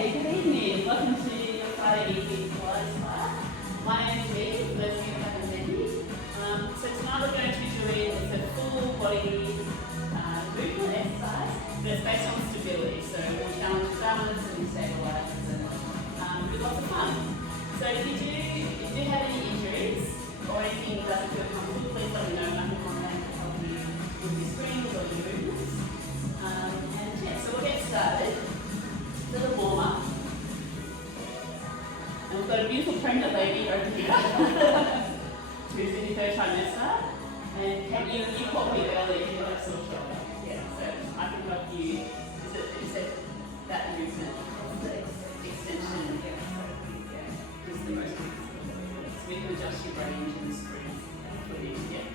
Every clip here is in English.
Hi, good evening. Welcome to your Friday evening Pilates class. My name is Lee, for those of you who haven't met me. So tonight we're going to be doing a full body movement exercise, but it's based on stability. So we'll challenge balance and stabilize and with lots of fun. So if you do have any injuries or anything that doesn't feel comfortable, please let me know. I can contact to help you with your screens or your movements. And yeah, so we'll get started. Little warm up. And we've got a beautiful pregnant lady over here who's in your third trimester. And you caught me earlier, you got a sore shoulder. Yeah, so I can help you. Is it that movement? The extension. Yeah, this is the most important. So we can adjust your range and springs. Yeah.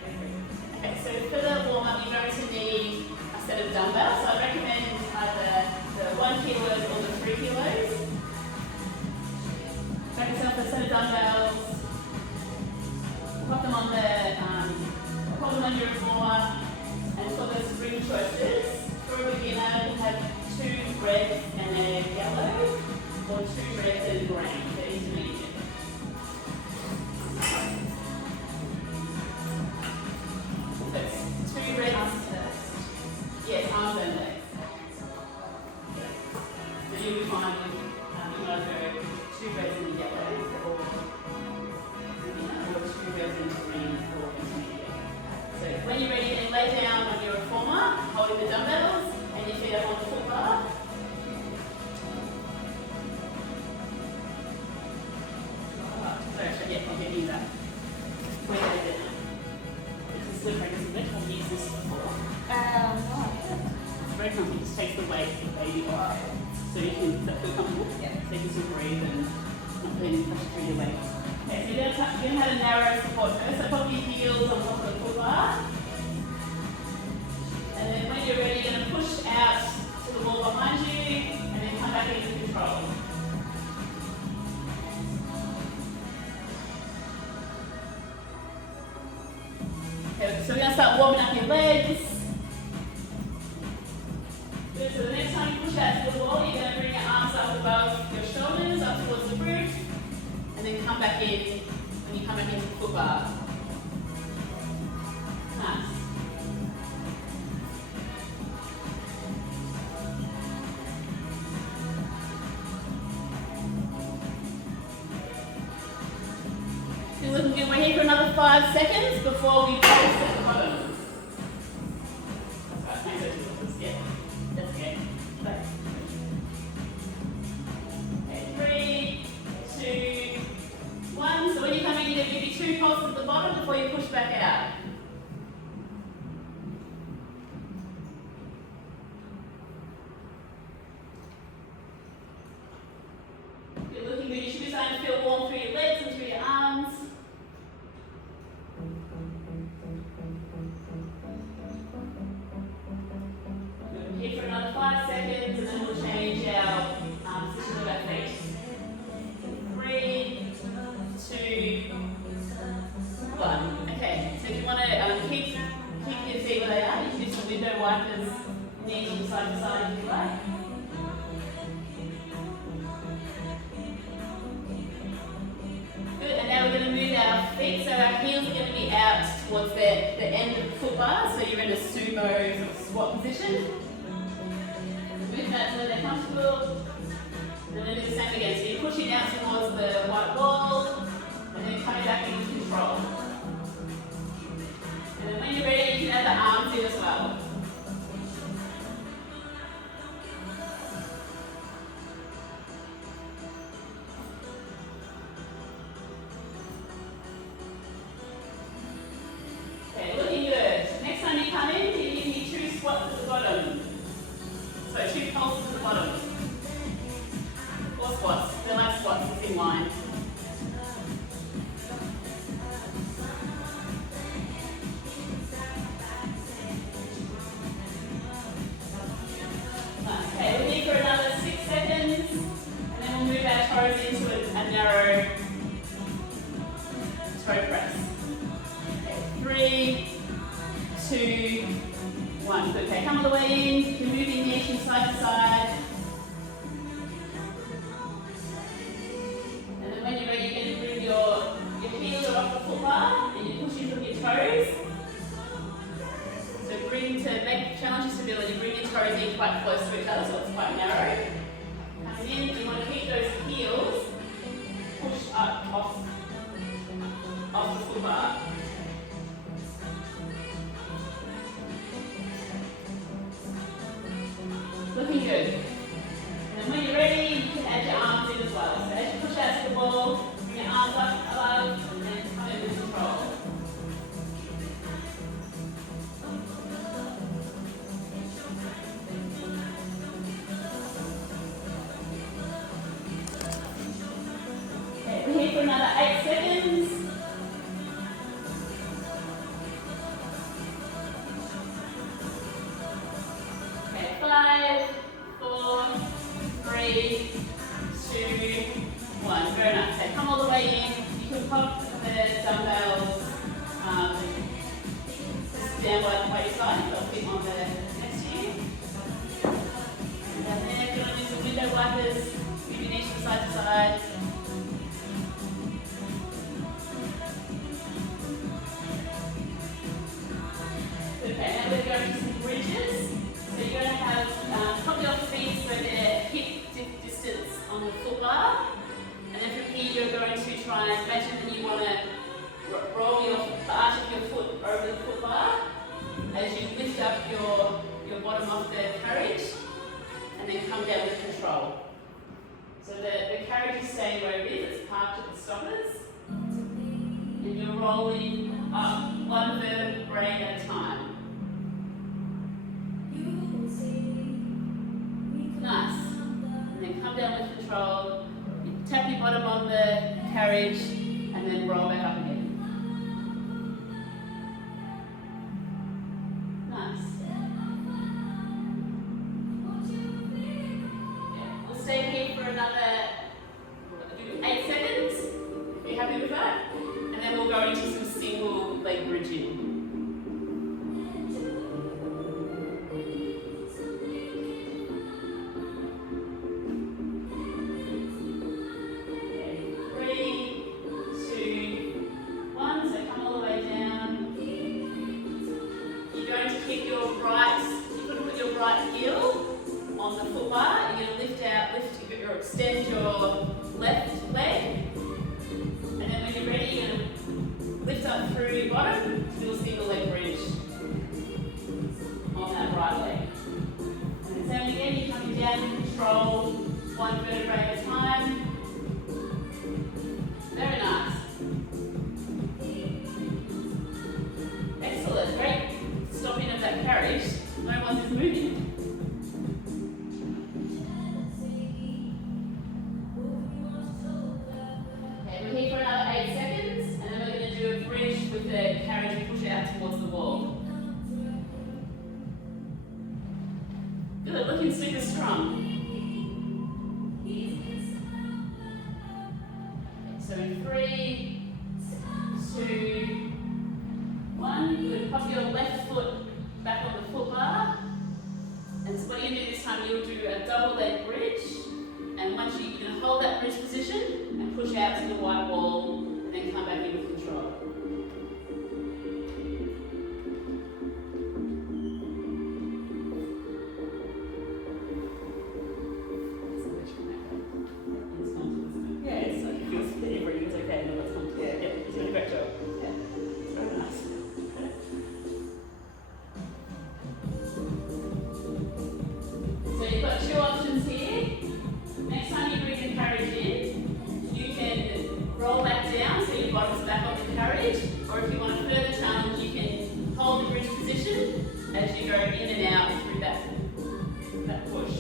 Okay, so for the warm up, you're going to need a set of dumbbells. So I recommend either the 1 kilo or the 3 kilos. Grab yourself a set of dumbbells. Pop them on your floor, and for the spring choices, for a beginner, you have 2 reds and a yellow, or 2 reds and green. They're intermediate. So it's 2 reds first. Yes, arms and legs. So you'll be fine with you might go 2 reds and yellow, or 2 reds and green for intermediate. So when you're ready, then lay down on your reformer, holding the dumbbells, and your feet up on the foot bar. Sorry, I'll get you that. Where is it? This is slippery, isn't it? I've used this before. It's very comfy, just takes the weight of the baby off. So you can feel comfortable. Yeah. So you can still breathe and not feeling pressure through your legs. Okay, so you're going to have a narrow support first. So pop your heels on top of the foot bar. And then when you're ready, you're going to push out to the wall behind you and then come back into control. Okay, so we're going to start warming up your legs. Good, so the next time you push out to the wall, you're going to bring your arms up above your shoulders, up towards the roof, and then come back in when you come back into the foot bar. Nice. Still looking good. We're here for another 5 seconds before we pulse at the bottom. At the bottom before you push back out. You're looking good. You should be starting to feel warm through your legs and through your arms. We're here for another 5 seconds and then we'll change our position of our feet. 3, 2, 1. Okay, so if you want to keep your feet where they are, you can do some window wipers, knees from side to side if you like. Good, and now we're going to move our feet, so our heels are going to be out towards the end of the foot bar, so you're in a sumo sort of squat position. Move that so they're comfortable, and then do the same again. So you're pushing out towards the white wall, and then coming back into control. And then when you're ready, you can add the arms in as well. Okay, looking good. Next time you come in, you give me 2 squats at the bottom. So 2 pulses at the bottom. Or squats. They're like squats, it's in line. Okay, we'll leave for another 6 seconds, and then we'll move our toes into a narrow toe press. Okay, 3, 2, 1. Good. Okay, come all the way in. You're moving the knee from side to side. toes in quite close to each other, so it's quite narrow. Coming in, you want to keep those heels pushed up off the foot bar. Looking good. And then when you're ready, you can add your arms in as well. So as you push out to the wall, bring your arms up above, and then come in with control. Okay, we're here for another 8 seconds. Okay, 5, 4, 3, 2, 1. Very nice. So come all the way in. You can pop the dumbbells down by the waistline. They'll fit on the next to you. And then you're going to do some window wipers. Move your knees from side to side. Okay, now we're going to do some bridges. So you're going to have pop your feet so they're hip distance on the foot bar. And then from here you're going to try and imagine that you want to roll the arch of your foot over the foot bar as you lift up your bottom off the carriage and then come down with control. So the carriage is staying where it is, it's parked at the stoppers. And you're rolling up one vertebrae at a time. Nice. And then come down with control. You tap your bottom on the carriage and then roll back up again. Nice. Yeah. We'll stay here for another 8 seconds. Are you happy with that? And then we'll go into some single leg bridging. Extend your left leg, and then when you're ready, you're going to lift up through your bottom, do a single leg bridge on that right leg. And then same again, you're coming down, control one vertebrae at a time. Very nice. Excellent, great stopping of that carriage. No one is moving. The carriage and push it out towards the wall. Good, looking super strong. So in 3, 2, 1, good. Pop your left foot back on the foot bar. And so what you're going to do this time, you'll do a double leg bridge. And once you're going to hold that bridge position and push out to the white wall and then come back in with control. Or if you want a further challenge, you can hold the bridge position as you go in and out through that push.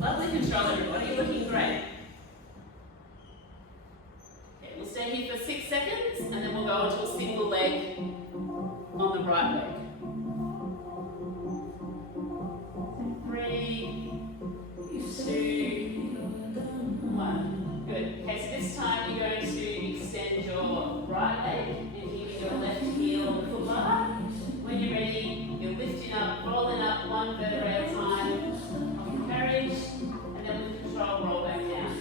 Lovely control, everybody. You're looking great. Okay, we'll stay here for 6 seconds and then we'll go into a single leg on the right leg. 3, 2, 1. Good. Okay, so this time you're going to extend your right leg and keeping your left heel on the foot bar. When you're ready, you're lifting up, rolling up one vertebrae at a time on your carriage, and then with control, roll back down.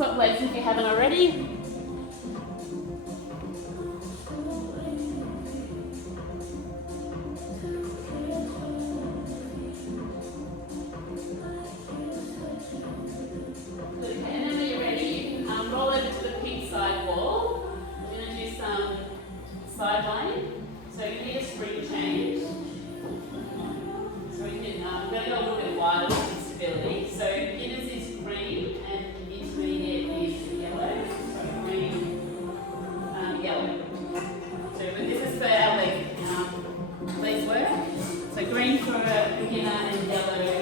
swap legs if you haven't already. Okay, and then when you're ready, roll over to the pink side wall. We're going to do some side lining. So you need a spring change. So we can, we're going to go a little bit wider with stability. So beginners is green and intermediate is yellow. So green, yellow. So this is for our leg work. So green for a beginner and yellow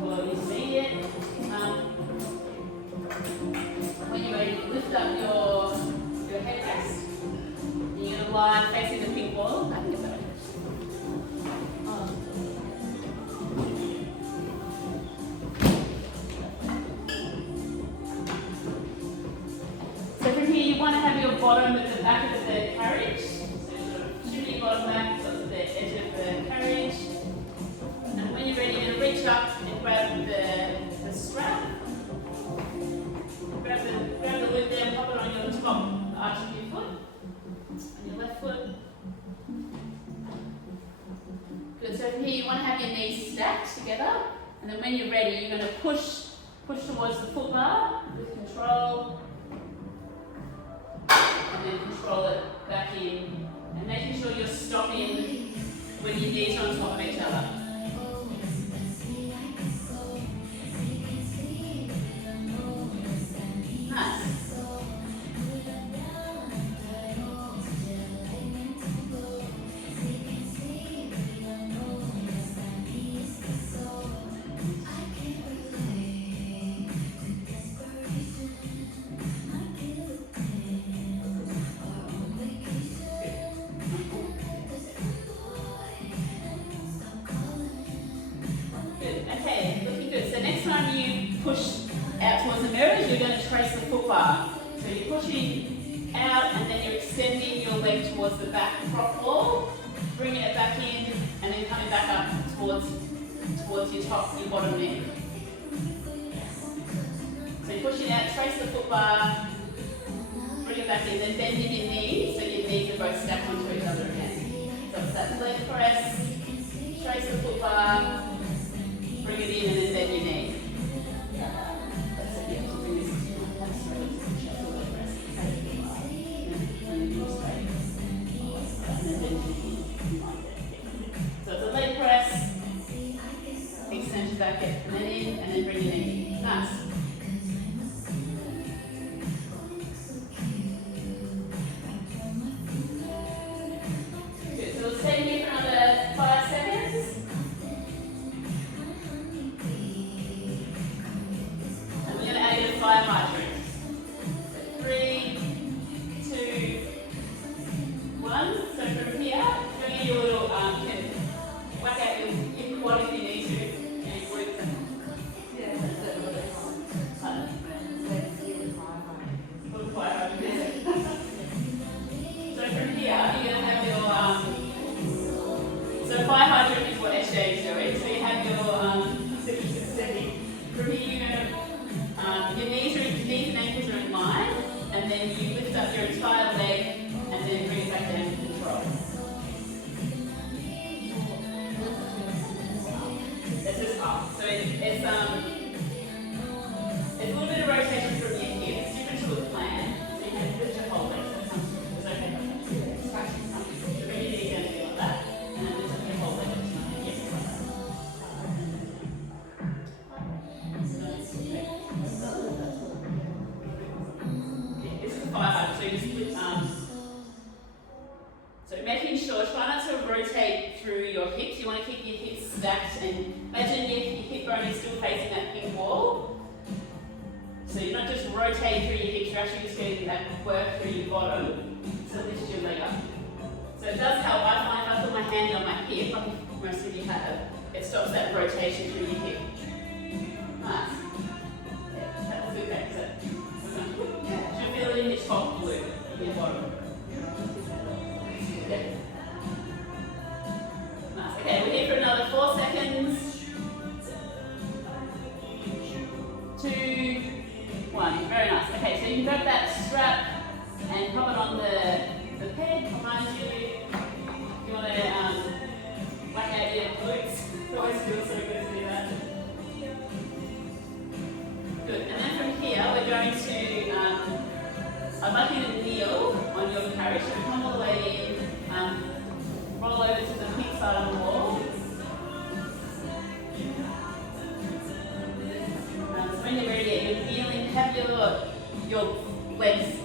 for intermediate. When you're ready, lift up your headrest. You're going to lie facing the pink wall. I think it's okay. So from here, you want to have your bottom at the back of the carriage. So sort of shimmy your bottom back to the edge of the carriage. And when you're ready, you're going to reach up and grab the strap. Grab the loop there and pop it on your top arch of your foot. On your left foot. Good. So from here, you want to have your knees stacked together. And then when you're ready, you're going to push towards the foot bar with control. And then control it back in. And making sure you're stopping when your knees are on top of each other. Nice. Okay, looking good. So next time you push out towards the mirrors, you're going to trace the foot bar. So you're pushing out and then you're extending your leg towards the back prop wall, bringing it back in and then coming back up towards your bottom neck. So you're pushing out, trace the foot bar, bring it back in, then bending your knees so your knees are both stacked onto each other again. So it's that leg press, trace the foot bar, bring it in and then bend your knee. That's it, yeah. So bring this straight to the chest, leg press, trace the foot bar, and then go straight. And then bend your knee. So it's a leg press, extension back it, and then in, and then bring your knee. Nice. Good, so we'll stay here for another 5 seconds. And we're going to add in a fire hydrant. So 3, 2, 1. So from here, doing your little, you can whack out your quad if you need to. And your glutes and little fire hydrant there. So from here, you're going to have your, so fire hydrant is what SJ is doing. So you have your, steady. From here, you're going to, your knees and ankles are in line, and then you lift up your entire leg, and then bring it back down to control. It's just up. So it's a little bit of rotation from your hips, different to a plan. So you can lift your whole leg. It's okay. Scratching something. So bring your knees down to like that, and then lift up your whole leg. Yes, like that. This is 500. So you just put so making sure, try not to rotate through your hips. You want to keep your hips stacked and imagine your hip bone is still facing that pink wall. So you're not just rotating through your hips, you're actually just getting that work through your bottom to lift your leg up. So it does help. I find if I put my hand on my hip, like most of you have, it stops that rotation through your hip. Nice. Yeah, that's good practice. Yeah, should feel it in your top glute, in your bottom. Yeah. Nice. Okay, we're here for another 4 seconds. 2, 1. Very nice. your legs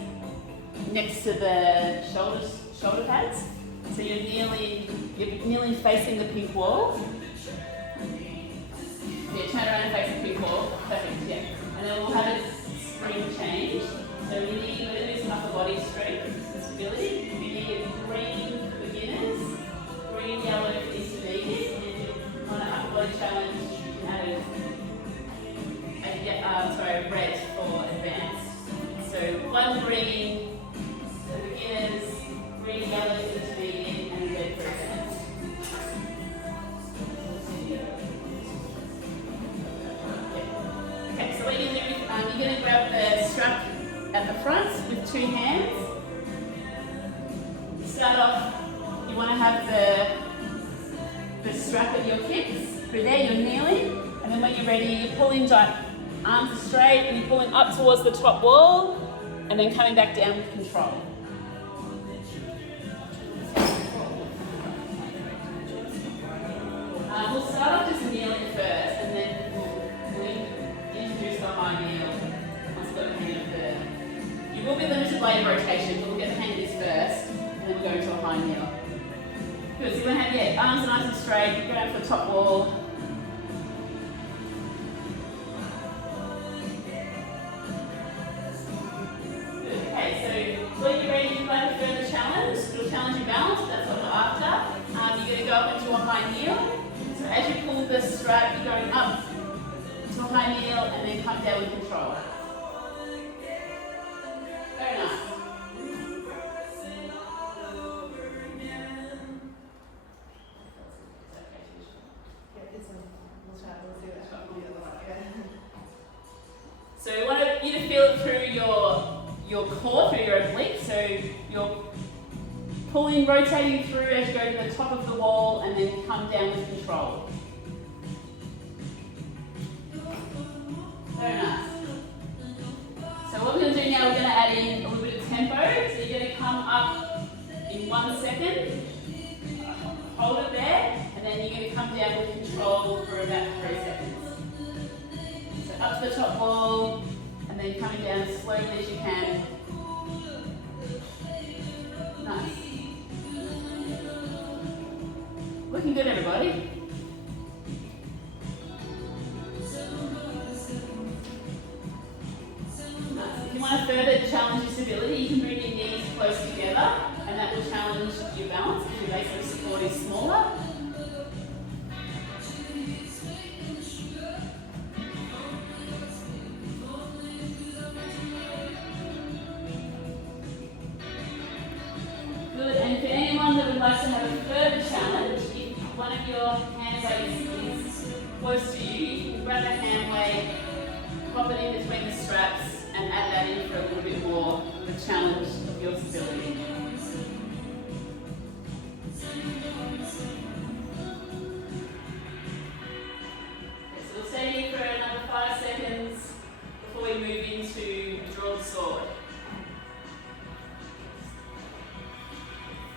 next to the shoulder pads. So you're nearly facing the pink wall. Yeah, turn around and face the pink wall. Perfect, yeah. And then we'll have a spring change. So we need a little bit of upper body strength and stability. We need green for beginners, green, yellow for intermediate, and on an upper body challenge, you can have red for advanced. So one green for beginners, green, yellow for intermediate, and red for advanced. Okay, so what you're going to do, you're going to grab the strap at the front with two hands. Start off, you want to have the strap at your hips. Through there, you're kneeling, and then when you're ready, you're pulling tight. Arms are straight, and you're pulling up towards the top wall, and then coming back down with control. We'll start off just kneeling first, and then we'll introduce the high kneel once we've got the hang of the. You will be limited by your rotation, but we'll get the hang of this first, and then we'll go into a high kneel. Good, so you're going to have arms nice and straight, go down for the top wall. When you're ready to have a further challenge, it'll challenge your balance, that's what we're after. You're going to go up into a high kneel. So as you pull the strap, you're going up to a high kneel and then come down with control. Very nice. So we want you to feel it through your core, through your oblique. So you're pulling, rotating through as you go to the top of the wall and then come down with control. Very nice. So what we're going to do now, we're going to add in a little bit of tempo. So you're going to come up in 1 second, hold it there, and then you're going to come down with control for about 3 seconds. So up to the top wall, and then coming down as slowly as you can. Nice. Looking good, everybody. Nice. If you want to further challenge your stability, you can bring your knees close together, and that will challenge your balance if your base of support is smaller. Good, and for anyone that would like to have a further challenge, if one of your hand weights is close to you, you can grab a hand weight, pop it in between the straps, and add that in for a little bit more of the challenge of your stability. Okay, so we'll stay here for another 5 seconds before we move into draw the sword.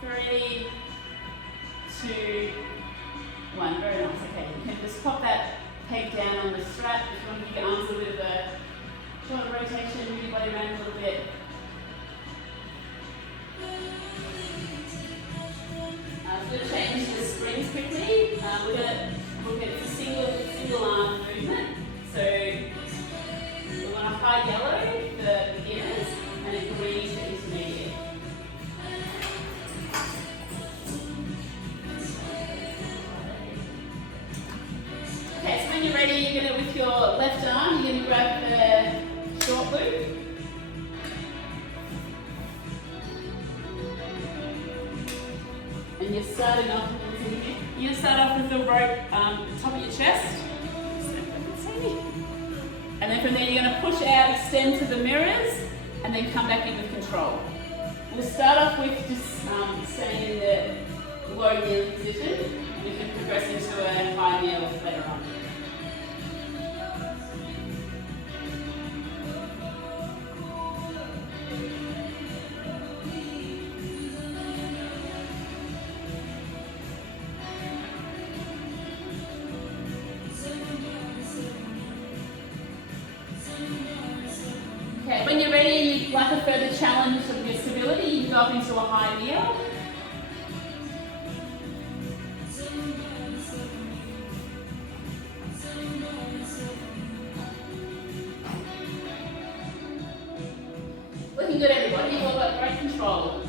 3, 2, 1. Very nice. Okay, you can just pop that peg down on the strap. If you want to give your arms a little bit of a shoulder rotation, move your body around a little bit. We're going to change the springs quickly. We're going to look at a single arm movement. So we want a high yellow for beginners and a green for intermediate. Okay, so when you're ready, you're going to, with your left arm, you're going to grab the short loop. And you're starting off with the rope top of your chest. And then from there you're going to push out, extend to the mirrors, and then come back in with control. We'll start off with just staying in the low kneeling position. We can progress into a high kneel later on. like a further challenge of your stability, you can go up into a high kneel. Looking good, everybody. You've all got great control.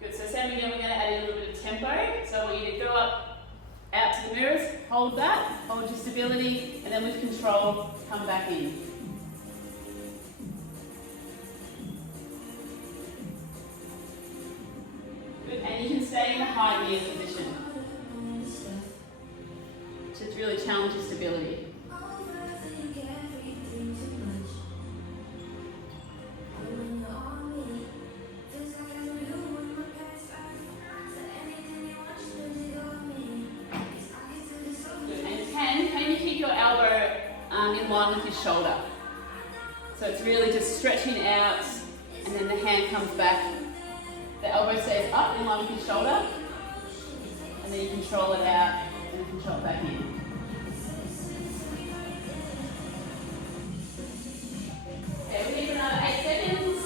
Good. So same again, we're going to add in a little bit of tempo. So I want you to go up, out to the mirrors, hold that, hold your stability, and then with control, come back in. Good. And you can stay in the high knee position to really challenge your stability. In line with your shoulder. So it's really just stretching out and then the hand comes back. The elbow stays up in line with your shoulder and then you control it out and control it back in. Okay, we need another 8 seconds.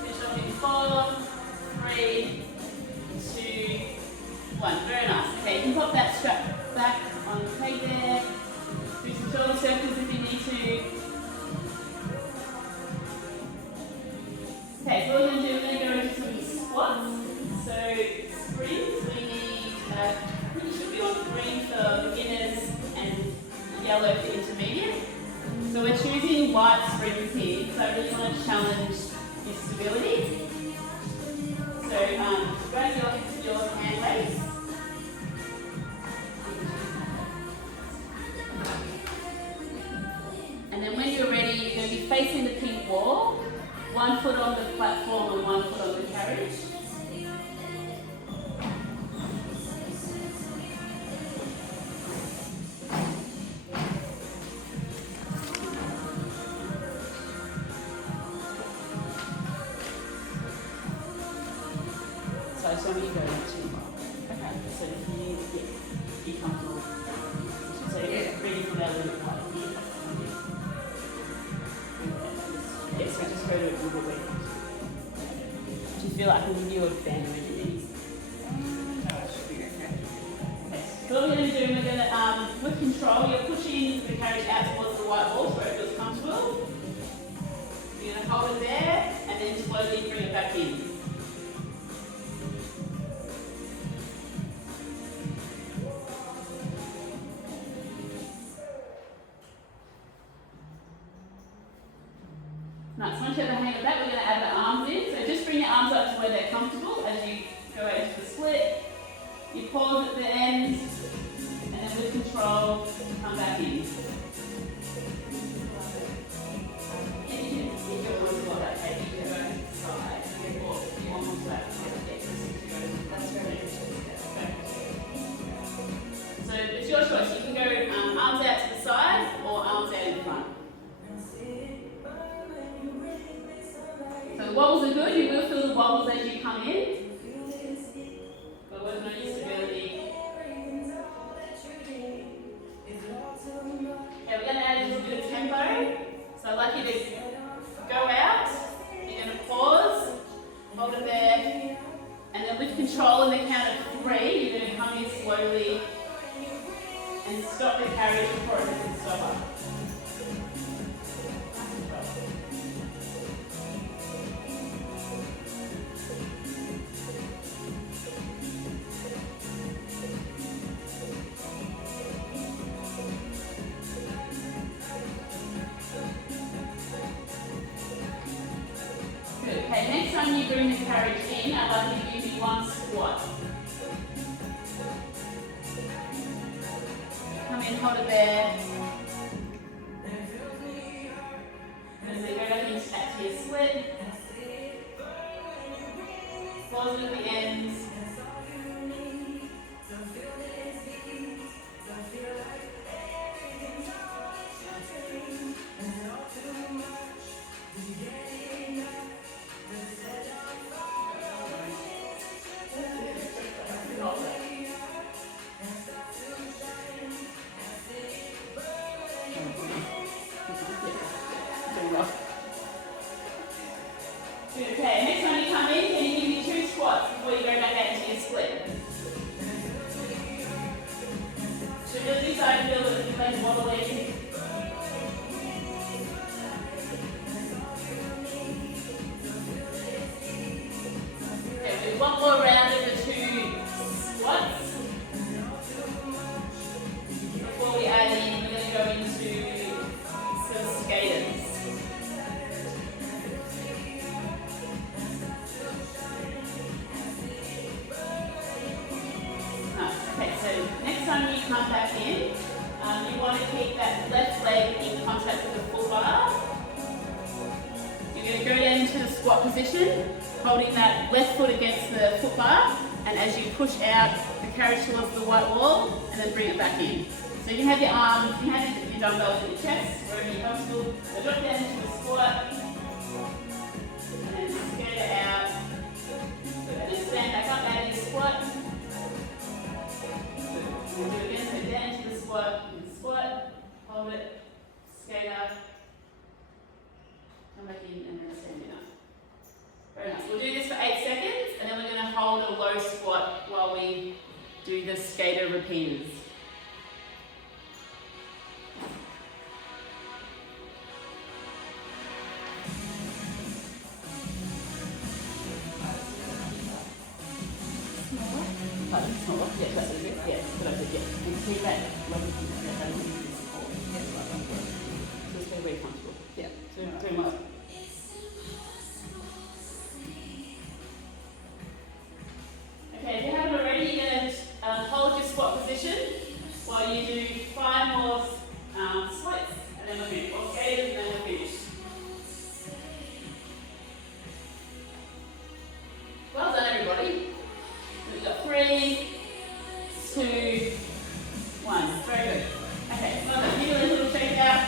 Finish off in 4, 3, 2, 1. Very nice. Okay, you can pop that strap back on the peg there. Do some shoulder circles if you need to. Okay, so what we're going to do, we're going to go into some squats. So sprints, we need, you should be on green for beginners and yellow for intermediate. So we're choosing white sprints here because I really want to challenge your stability. So grab your hand weights. And then when you're ready, you're going to be facing the pink wall, 1 foot on the platform and 1 foot on the carriage. So I just want you to go too far. Okay, so if you need to be comfortable. So you're ready for that little part. Yes, so just go to it a little bit. Do you feel like when you do a bend around your knees? No, it should be okay. Okay, so what we're going to do, we're going to, with control, you're pushing the carriage out towards the white wall where it feels comfortable. You're going to hold it there and then slowly bring it back in. Nice. Once you have the hang of that, we're going to add the arms in. So just bring your arms up to where they're comfortable as you go into the split. You pause at the end, and then with control, come back in. And you can, if you're always got that head, you can go to the side, or you want to that That's very good. So it's your choice. You can go arms out to the side or arms out in front. So the wobbles are good, you will feel the wobbles as you come in. But working on your stability. Okay, we're going to add a little bit of tempo. So I'd like you to go out, you're going to pause, hold it there, and then with control in the count of 3, you're going to come in slowly and stop the carriage before it doesn't stop up. Okay, next time you bring the carriage in, I'd like you to give me 1 squat. Come in, hold it there. And then go back into that to your split. Pause at the ends. and wobbling. Okay, do one more round of the 2 squats. Before we add in, we're going to go into some skaters. Next time you come back in, you want to keep that left leg in contact with the full bar. You're going to go down into the squat position, holding that left foot against the foot bar, and as you push out the carriage towards the white wall, and then bring it back in. So you can have your arms, you can have your dumbbells in your chest, wherever you're comfortable. So drop down into the squat, and then skate it out. And then stand back up out of your squat. We'll do it again, so down to the squat, hold it, skate up, come back in, and then stand it up. Very nice. We'll do this for 8 seconds, and then we're going to hold a low squat while we do the skater repeaters. Smaller? Yeah, that's a bit. Yeah, but I did, yeah. And keep that level. So it's very comfortable. Yeah, doing well. Okay, if you haven't already, you're going to hold your squat position while you do 5 more splits, and then we'll finish. Or skaters, and then we'll finish. Well done, everybody. We've got 3, 2, 1. Very good. Okay, well done. Give it a little shake out.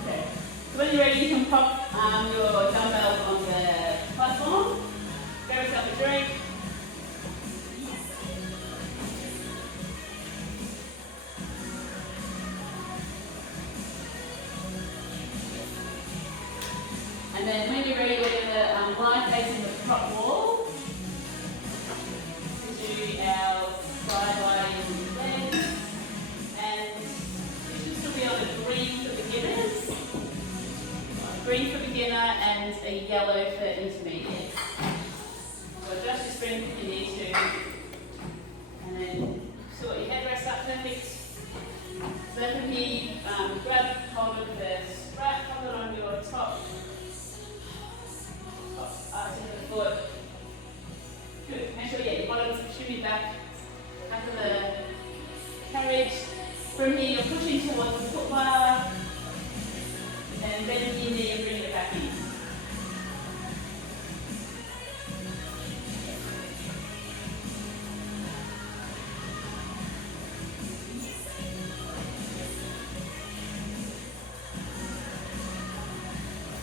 Okay. So when you're ready, you can pop your dumbbells on the platform. Grab yourself a drink. And then when you're ready, we're going to lie facing the top wall. Our side lying legs, and you should still be on a green for beginners, green for beginner, and a yellow for intermediate. So adjust your strength if you need to, and then sort your headrest up perfect. So from here, grab hold of the strap, hold it on your top arch of the foot. Good. Make sure your bottom should be back of the carriage. From here, you're pushing towards the foot bar, and bend your knee and bring it back in.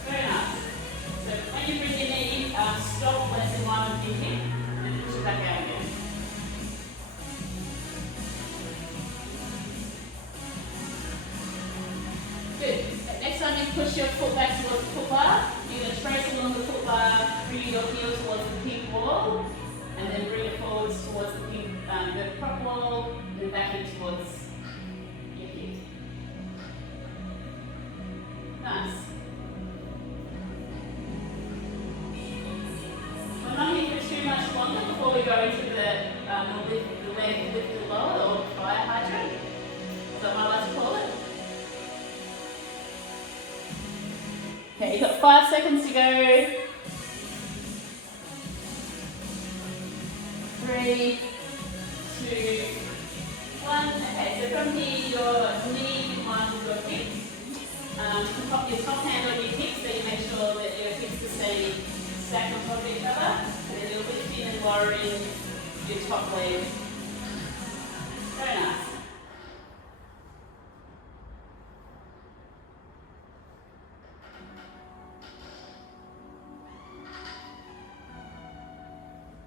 Very nice. So when you bring your knee, stop when it's in line with your hip. Push it back out again. Good. Next time you push your foot back towards the foot bar, you're going to trace along the foot bar, bring your heel towards the pink wall, and then bring it forwards towards the pink, the prop wall, and then back in towards your hip. Nice. We're not here for too much longer before we go into the leg lifted lower, or fire hydrant. Is that what I like to call it? Okay, you've got 5 seconds to go. 3, 2, 1. Okay, so from here, your knee in line with your hip. You can pop your top hand on your hip so you make sure that your hips are staying stacked on top of each other. And then you're lifting and lowering your top leg. Very nice.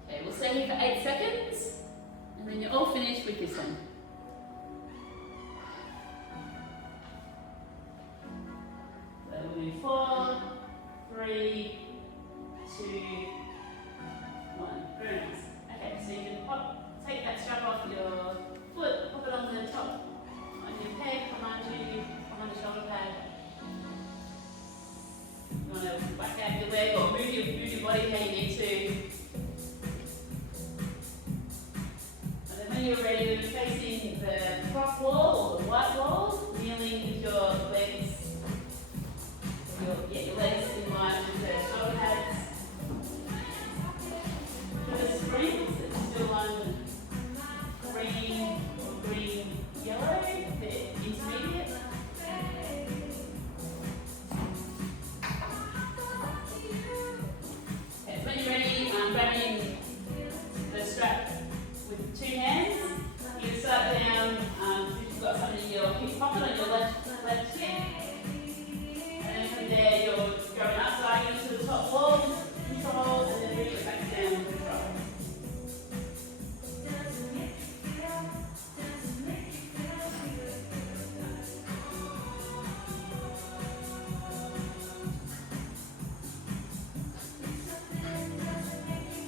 Okay, we'll stay here for 8 seconds, and then you're all finished with this one. So we'll do 4, 3, 2, 1. Very nice. Okay, so you can take that strap off your foot, pop it on the top wall or the white wall, kneeling with your legs, your legs in line with the shoulder pads. For the springs, it's still on green, yellow, the intermediate. Okay, so when you're ready, grabbing the strap with 2 hands. You start down, if you've got something in your hip pocket on your left hip. And then from there, you're going up diagonally to the top wall, control, and then bring it back down, control.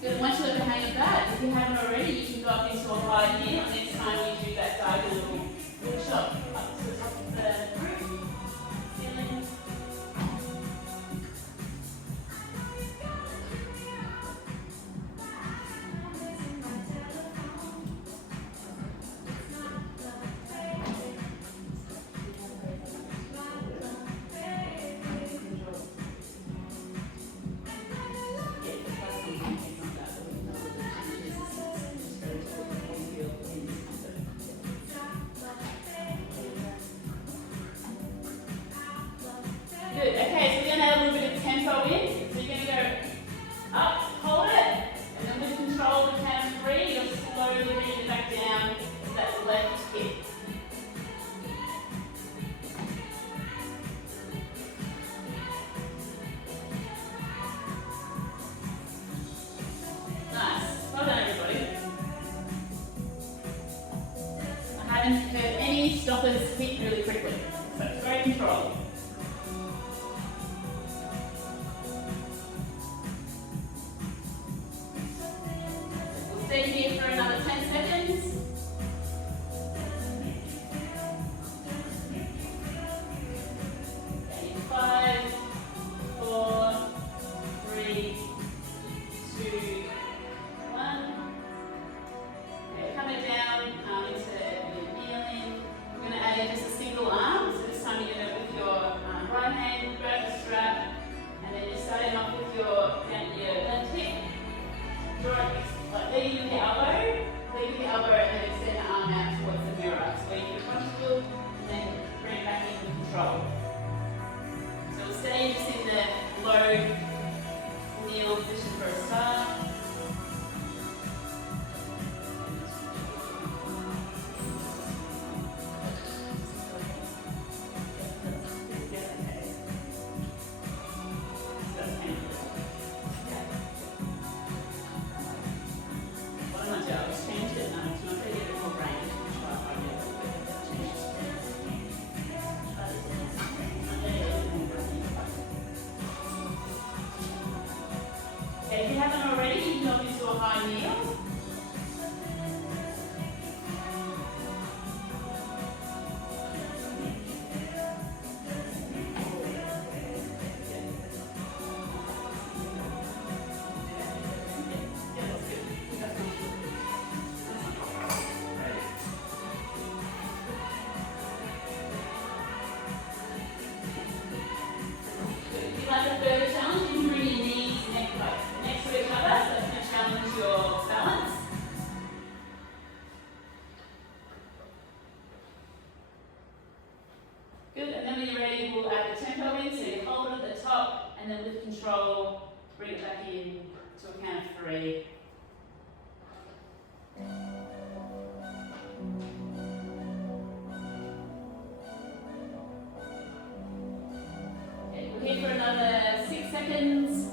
Good, once you let the hang of that, if you haven't already, you can go up into a high knee next time you do that diagonal wood chop up to the top of the roof, ceiling. Good, okay, so we're going to add a little bit of tempo in. So you're going to go up, hold it, and then with control, the count of 3, you'll slowly bring it back down to that left hip. Nice, well done everybody. I haven't heard any stoppers hit really quickly, so it's very controlled. Stay here for another 10 seconds. Okay, 5, 4, 3, 2, 1. Okay, coming down into your kneeling. We're going to add in just a single arm. So this time you're going to, with your right hand, grab the strap, and then you're starting off with your left hip. Draw it like lead with the elbow, and then extend the arm out towards the mirror. So where you feel comfortable, and then bring it back in with control. So we'll stay just in the low kneel position for a start. If you haven't already, you can go into a high kneel. If you'd like a further challenge, you can bring your knees next to each other, so that's going to challenge your balance. Good, and then when you're ready, we'll add the tempo in, so you hold it at the top, and then with control, bring it back in to a count of 3. Okay, we're here for another 6 seconds.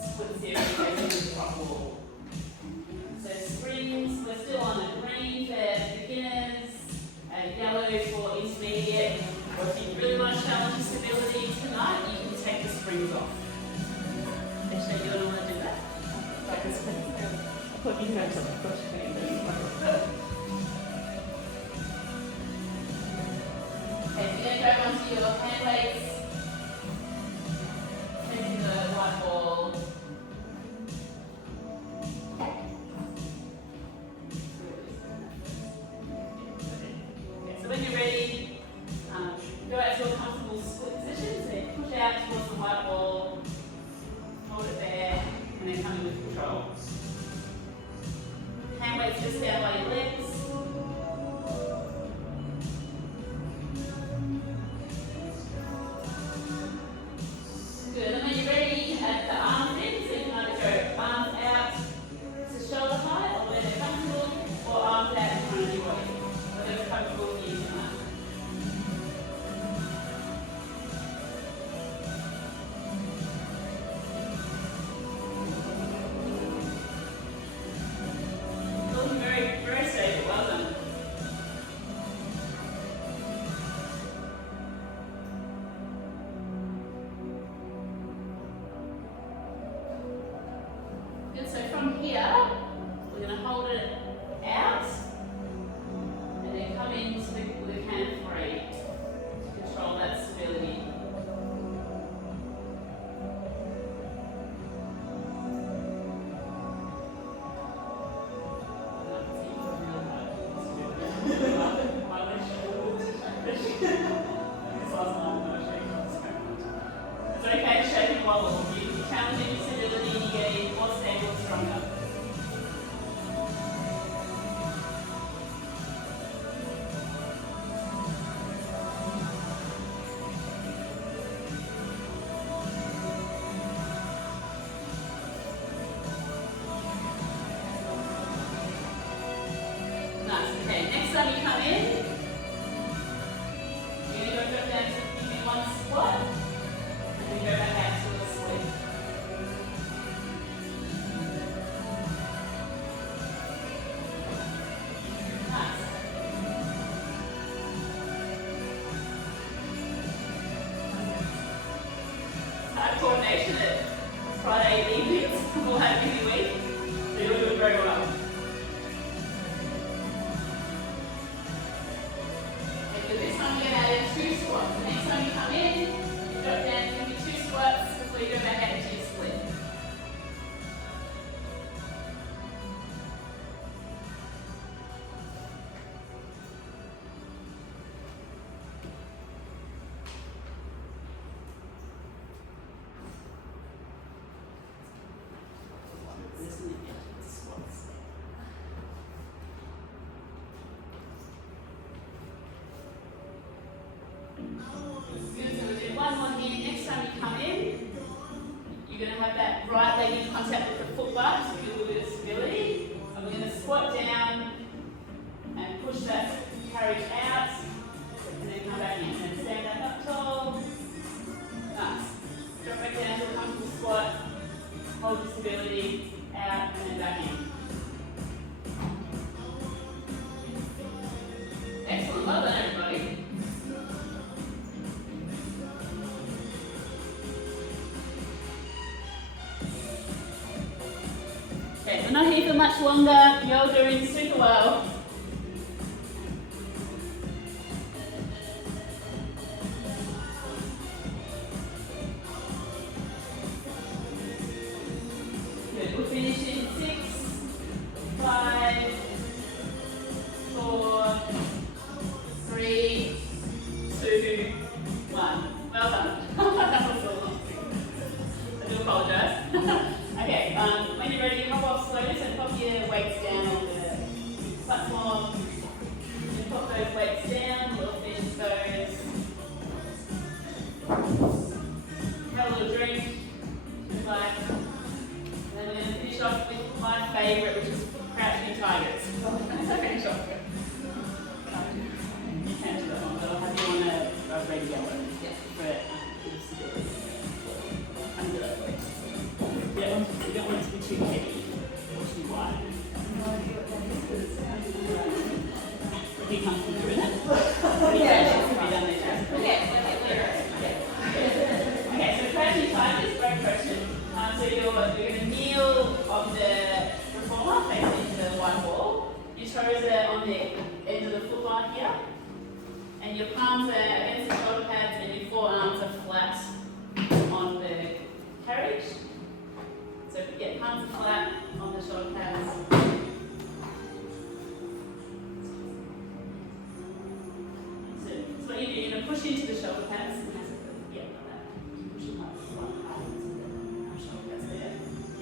Split series facing the top wall. So springs, we're still on a beginners, yellow for intermediate, or if you really want to challenge your stability tonight, you can take the springs off. Actually, you don't want to do that? Okay, so you're going to grab onto your hand weights, facing the white ball. So when you're ready, go out to a comfortable split position. So you push out towards the white ball, hold it there, and then come in with control. Hand weights just down by your legs. Good. And when you're ready, at the arms in, so you can either go arms out to shoulder height, or where they're comfortable, or arms out in front of your body, whatever's comfortable for you tonight. Looking very, very stable. Well done. Good, so from here, we're going to hold it out and then come into with hand free to control that stability. It's okay to shake and wobble. You're challenging your stability, you're getting more stable and stronger. Nice. Okay, next time you come in, you're going to go down to give me one squat, and then go back out to a split. Nice. Hard coordination at Friday evenings. We'll have a busy week, so you're doing very well. This time you're going to add in 2 squats. The next time you come in, you drop down, give me 2 squats before you go back out into your split. Good, so we'll do one more here. Next time you come in, you're going to have that right leg in contact with the foot bar to build a little bit of stability. And we're going to squat down and push that carriage out, and then come back in. And stand back up tall. Nice. Drop back down to a comfortable squat, hold the stability, out, and then back in. Excellent, well done everybody. Okay, we're not here for much longer. You're all doing super well. Good, we'll finish in 6, 5, 4, 3, 2, 1. Well done. That was so long. I do apologise. Okay, when you're ready, hop off slowly, so pop your weights down on the platform. And pop those weights down, we'll finish those. Have a little drink, just like. And then we're going to finish off with my favourite, which is crouching tigers. Finish off with. You can do that one, but I'll have you on a red yellow. Yeah. For under that way. Yeah, you don't want it to be too heavy or too wide. your palms are against the shoulder pads and your forearms are flat on the carriage. So yeah, palms are flat on the shoulder pads. So what you do, you're going to push into the shoulder pads. Yeah, like that. Push them up one part into the shoulder pads there.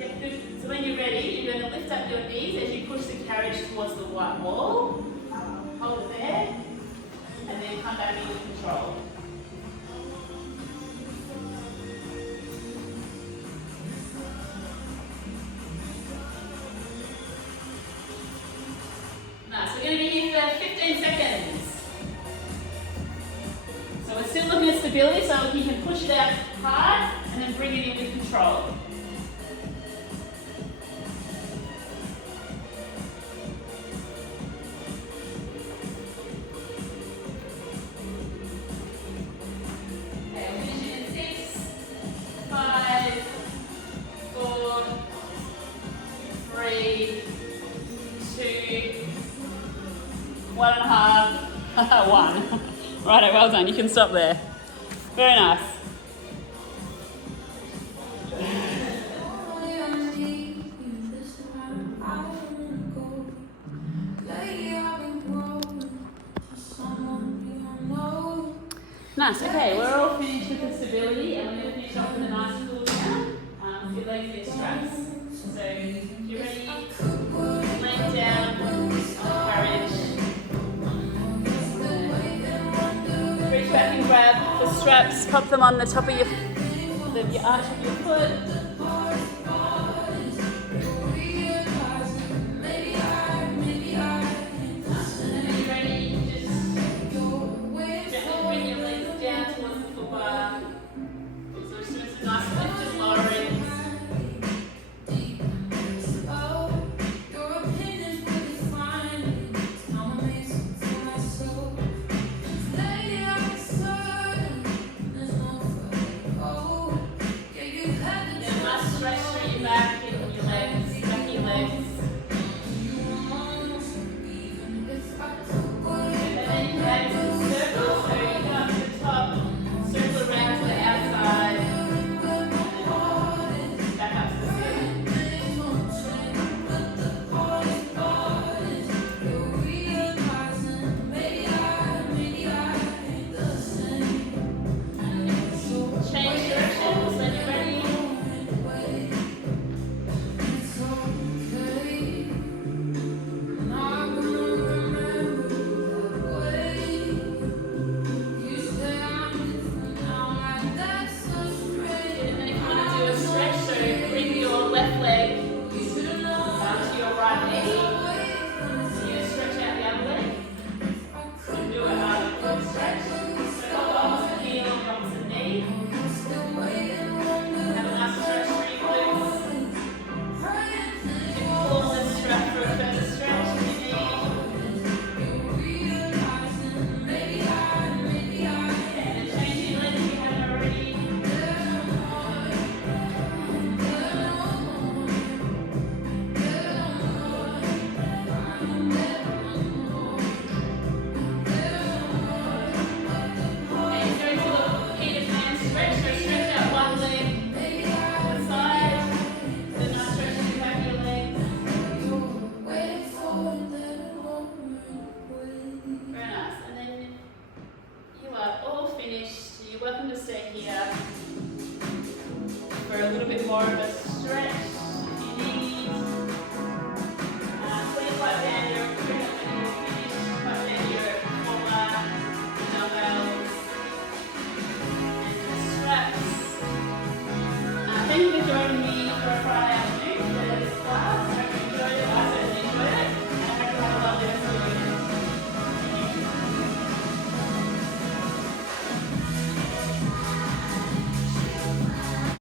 Yep, good. So when you're ready, you're going to lift up your knees as you push the carriage towards the white wall. Hold it there. And then come back into control. Nice, we're going to be here for 15 seconds. So we're still looking at stability, so you can push it out hard and then bring it in with control. One and a half. One. Righto, well done. You can stop there. Very nice. Nice. Okay, we're all finished with the stability, and we're going to finish off with a nice cool down. Your legs get straps. So if you're ready, lay down on the carriage. Reach back and grab the straps, pop them on the top of your arch of your foot.